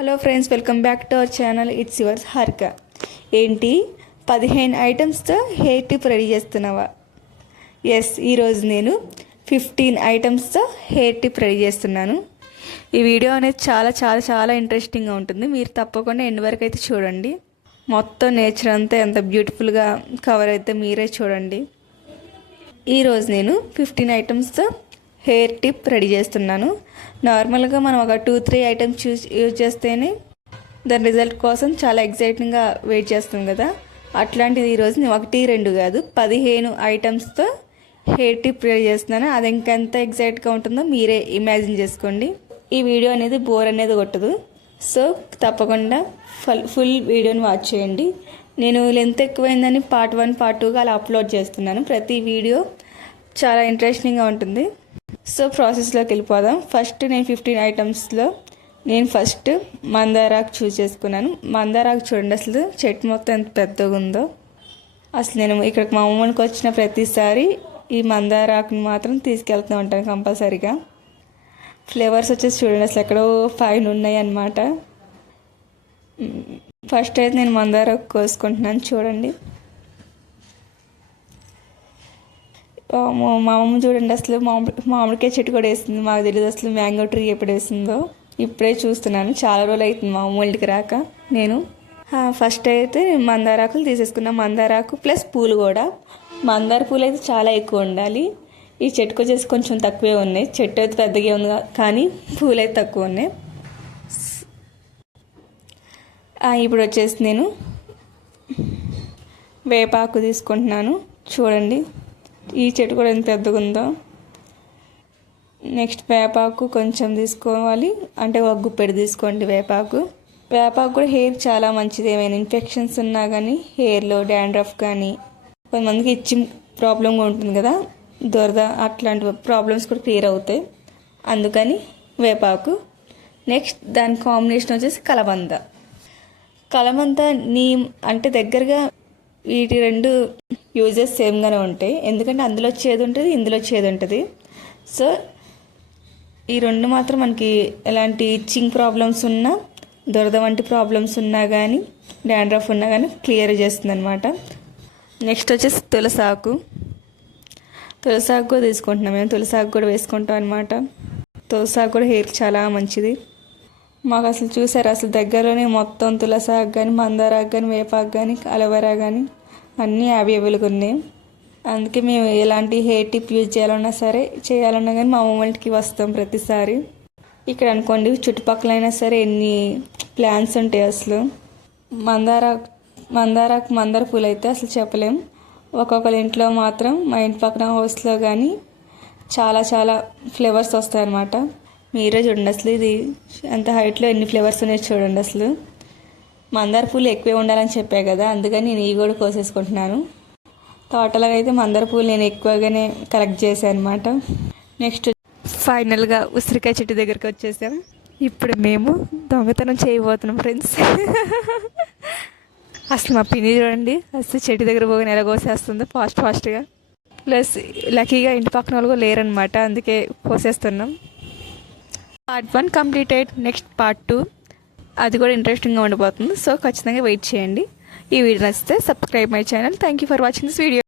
Hello friends, welcome back to our channel. It's yours Harika. ఏంటి 15 ఐటమ్స్తో hair tip ready చేస్తున్నావా? Yes, ఈరోజు నేను 15 ఐటమ్స్తో hair tip ready చేస్తున్నాను. ఈ వీడియో అనేది చాలా చాలా చాలా ఇంట్రెస్టింగ్గా ఉంటుంది. మీరు తప్పకుండా ఎండ్ వరకు అయితే చూడండి. మొత్తం నేచర్ అంతా ఎంత బ్యూటిఫుల్గా కవర్ అయితే మీరే చూడండి. ఈరోజు నేను 15 ఐటమ్స్తో హెయిర్ టిప్ రెడీ చేస్తున్నాను. నార్మల్గా మనం ఒక 2-3 ఐటమ్స్ యూజ్ చేస్తేనే దాని రిజల్ట్ కోసం చాలా ఎగ్జైటింగ్గా వెయిట్ చేస్తాం కదా. అట్లాంటిది ఈరోజు నేను 1-2 కాదు 15 ఐటమ్స్తో హెయిర్ టిప్ రెడీ చేస్తున్నాను. అది ఇంకెంత ఎగ్జైట్గా ఉంటుందో మీరే ఇమాజిన్ చేసుకోండి. ఈ వీడియో అనేది బోర్ అనేది కొట్టదు. సో తప్పకుండా ఫుల్ వీడియోని వాచ్ చేయండి. నేను లెంత్ ఎక్కువైందని పార్ట్ 1 పార్ట్ 2గా అలా అప్లోడ్ చేస్తున్నాను. ప్రతి వీడియో చాలా ఇంట్రెస్టింగ్గా ఉంటుంది. సో ప్రాసెస్లోకి వెళ్ళిపోదాం. ఫస్ట్ నేను 15 ఐటమ్స్లో ఫస్ట్ మందారాకు చూస్ చేసుకున్నాను. మందారాకు చూడండి, అసలు చెట్టు మొత్తం ఎంత పెద్దగా ఉందో. అసలు నేను ఇక్కడికి మా అమ్మకి వచ్చిన ప్రతిసారి ఈ మందారాకుని మాత్రం తీసుకెళ్తూ ఉంటాను కంపల్సరీగా. ఫ్లేవర్స్ వచ్చేసి చూడండి, అసలు ఎక్కడో 5 ఉన్నాయి అన్నమాట. ఫస్ట్ అయితే నేను మందారాకు కోసుకుంటున్నాను. చూడండి, మా అమ్మ చూడండి, అసలు మామిడికాయ చెట్టు కూడా వేస్తుంది. మాకు తెలియదు అసలు మ్యాంగో ట్రీ ఎప్పుడు వేసిందో. ఇప్పుడే చూస్తున్నాను, చాలా రోజులు అవుతుంది మా అమ్మ ఇంటికి రాక. నేను ఫస్ట్ అయితే మందారాకులు తీసేసుకున్నాను. మందారాకు ప్లస్ పూలు కూడా. మందార పూలు అయితే చాలా ఎక్కువ ఉండాలి. ఈ చెట్టుకు వచ్చేసి కొంచెం తక్కువే ఉన్నాయి. చెట్టు అయితే పెద్దగా ఉంది కానీ పూలు అయితే తక్కువ ఉన్నాయి. ఇప్పుడు వచ్చేసి నేను వేపాకు తీసుకుంటున్నాను. చూడండి, ఈ చెట్టు కూడా ఎంత పెద్దగా ఉందో. నెక్స్ట్ వేపాకు కొంచెం తీసుకోవాలి, అంటే ఒక గుప్పెడు తీసుకోండి వేపాకు. వేపాకు కూడా హెయిర్ చాలా మంచిది. ఏమైనా ఇన్ఫెక్షన్స్ ఉన్నా కానీ, హెయిర్లో డాండ్రఫ్ కానీ, కొంతమందికి ఇచ్చింగ్ ప్రాబ్లం కూడా ఉంటుంది కదా, దురద, అట్లాంటి ప్రాబ్లమ్స్ కూడా క్లియర్ అవుతాయి. అందుకని వేపాకు. నెక్స్ట్ దాని కాంబినేషన్ వచ్చేసి కలబంద. కలబంద నీమ్ అంటే దగ్గరగా వీటి 2 యూజెస్ సేమ్గానే ఉంటాయి. ఎందుకంటే అందులో చేదు ఉంటుంది, ఇందులో చేదు ఉంటుంది. సో ఈ 2 మాత్రం మనకి ఎలాంటి ఇచ్చింగ్ ప్రాబ్లమ్స్ ఉన్నా, దురద వంటి ప్రాబ్లమ్స్ ఉన్నా కానీ, డాండ్రఫ్ ఉన్నా కానీ క్లియర్ చేస్తుంది అనమాట. నెక్స్ట్ వచ్చేసి తులసాకు. తులసాకు కూడా తీసుకుంటున్నాం మేము. తులసాకు కూడా వేసుకుంటాం అనమాట. తులసాకు కూడా హెయిర్కి చాలా మంచిది. మాకు అసలు చూసారు, అసలు దగ్గరలోనే మొత్తం తులసాకు కానీ, మందారాకు కానీ, వేపాకు కానీ, అలోవెరా కానీ అన్నీ అవైలబుల్గా ఉన్నాయి. అందుకే మేము ఎలాంటి హెయిర్ టిప్ యూజ్ చేయాలన్నా కానీ మా అమ్మకి వస్తాం ప్రతిసారి. ఇక్కడ అనుకోండి, చుట్టుపక్కల అయినా సరే ఎన్ని ప్లాంట్స్ ఉంటాయి. అసలు మందార పూలు అయితే అసలు చెప్పలేం. ఒక్కొక్కరి ఇంట్లో మాత్రం, మా ఇంటి పక్కన హౌస్లో కానీ చాలా చాలా ఫ్లేవర్స్ వస్తాయన్నమాట. మీరే చూడండి, అసలు ఇది ఎంత హైట్లో ఎన్ని ఫ్లేవర్స్ ఉన్నాయి చూడండి. అసలు మందార పూలు ఎక్కువే ఉండాలని చెప్పా కదా, అందుకని నేను ఇవి కూడా కోసేసుకుంటున్నాను. తోటలో అయితే మందార పూలు నేను ఎక్కువగానే కలెక్ట్ చేశాను అనమాట. నెక్స్ట్ ఫైనల్గా ఉసిరికాయ చెట్టు దగ్గరికి వచ్చేసాం. ఇప్పుడు మేము దొంగతనం చేయబోతున్నాం ఫ్రెండ్స్. అసలు మా పిన్ని చూడండి, అసలు చెట్టు దగ్గర పోయి ఎలా కోసేస్తుందో ఫాస్ట్గా. ప్లస్ లక్కీగా ఇంటి పక్కన వాళ్ళు కూడా లేరనమాట, అందుకే కోసేస్తున్నాం. Part 1 completed. నెక్స్ట్ పార్ట్ 2 అది కూడా ఇంట్రెస్టింగ్గా ఉండిపోతుంది. సో ఖచ్చితంగా వెయిట్ చేయండి. ఈ వీడియో నచ్చితే subscribe my channel. Thank you for watching this video.